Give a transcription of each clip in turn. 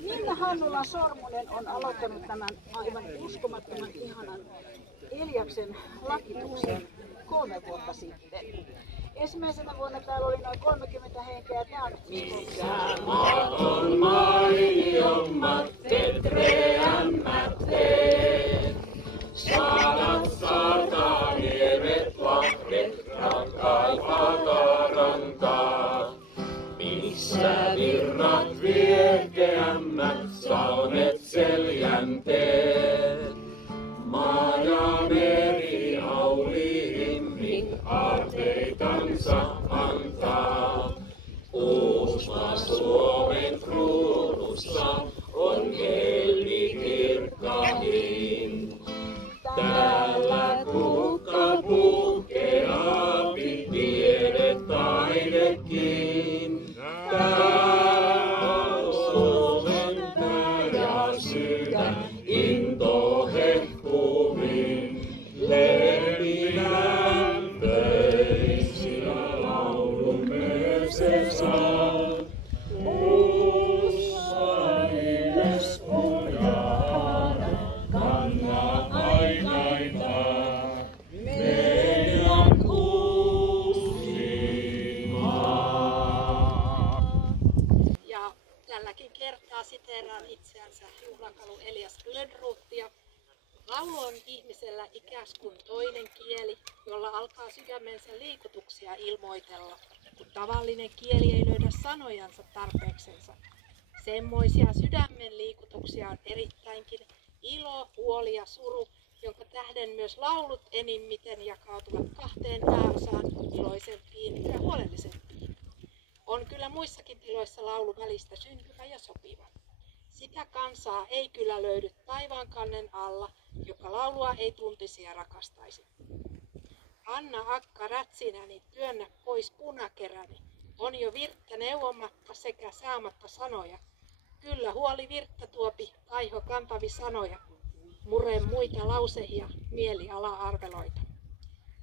Minna Hannula Sormunen on aloittanut tämän aivan uskomattoman ihanan Eliaksen lakituksen 3 vuotta sitten. Ensimmäisenä vuonna täällä oli noin 30 henkeä ja tämä on on mainiommat tetreämmät teet. Sadat saataniemet lahdet rakkaipaa rantaa. Missä virrat viehkeämmät salmet seljänteet. Maa ja meri hauliimmin aarteitansa antaa. Uusmaa Suomen kruunussa on helmi kirkkain. Täällä kukka puhkeaa, pienet taidekin. Tää on Suomen pää ja sydän, into hehkuvin. Lempinän pöisiä laulumme se saa. Ussa Espojaana kanna ainaita. Meidän uusi maa. Ja tälläkin kertaa siteeraan itseänsä juhlakalu Elias Lönnrothia. Laulu on ihmisellä ikäs kuin toinen kieli, jolla alkaa sydämensä liikutuksia ilmoitella, kun tavallinen kieli ei löydä sanojansa tarpeeksensa. Semmoisia sydämen liikutuksia on erittäinkin ilo, huoli ja suru, jonka tähden myös laulut enimmiten jakautuvat 2 pääosaan, iloisempiin ja huolellisempiin. On kyllä muissakin tiloissa laulu välistä syntyvä ja sopiva. Sitä kansaa ei kyllä löydy taivaankannen alla, joka laulua ei tuntisi ja rakastaisi. Anna akka rätsinäni, työnnä pois punakeräni, on jo virttä neuvomatta sekä saamatta sanoja. Kyllä huoli virttä tuopi, kaiho kantavi sanoja, mure muita lausehia, mieliala-arveloita.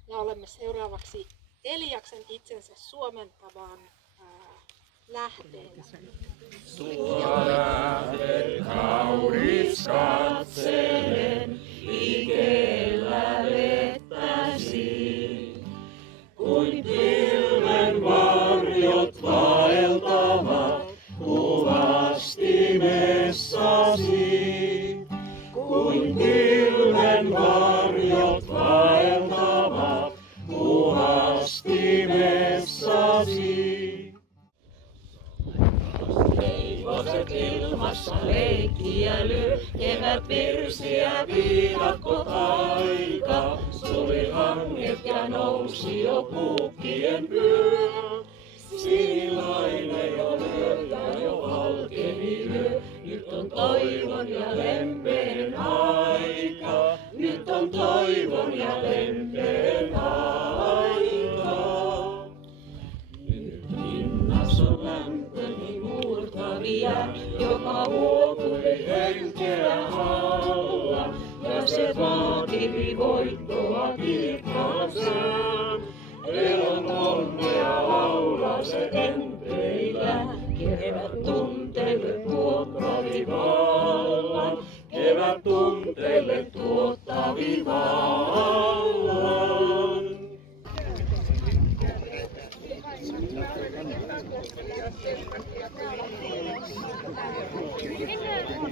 Laulamme seuraavaksi Eliaksen itsensä suomentavaan lähteellä. Lähdet kaunis katselen, ikellä vettäsi. Kuin pilven varjot vaeltavat kuvastimessasi. Kuin pilven varjot vaeltavat kuvastimessasi. Heivoset ilmassa leikkiäly, kevät virsiä viidakko aika. Suli hanget ja nousi jo kuukkien pyö. Sinilainen jo lyö ja jo valkeni yö. Nyt on toivon ja lempeen aika. Nyt on toivon ja lempeen aika. Nyt linnas on lämpöni murtavia, joka huokui henkeä alla. Ja se vaativi voittoa kirkkaan sään. Elon onnea laulaa se empeillä. Kevät tunteille tuottavi vallan. Kevät tunteille tuottavi vallan. Minna